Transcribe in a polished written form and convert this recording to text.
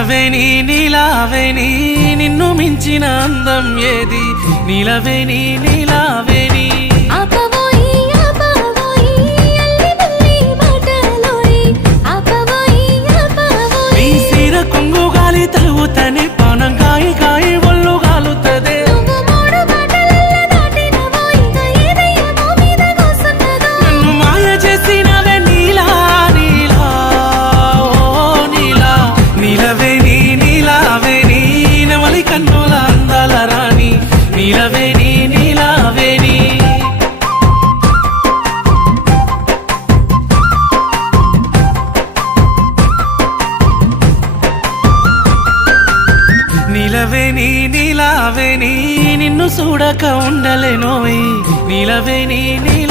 నీలవేణి నీలావేణి నిన్ను మించిన అందం ఏది నీలవేణి నీలావేణి నీ సీర కొంగు గాలి తలుగుతనే పానం కాయి కాయి ఒళ్ళు గాలుతదే నన్ను మాయ చేసినవే నీలా నీలా ఓ నీలా నీలవేణి నీలావేణి నెమలి కన్నుల అందాల రాణి నీలవేణి నీలావేణి నీలవేణి నీలావేణి నిన్ను చూడక ఉండలేనోయ్ నీలవేణి నీల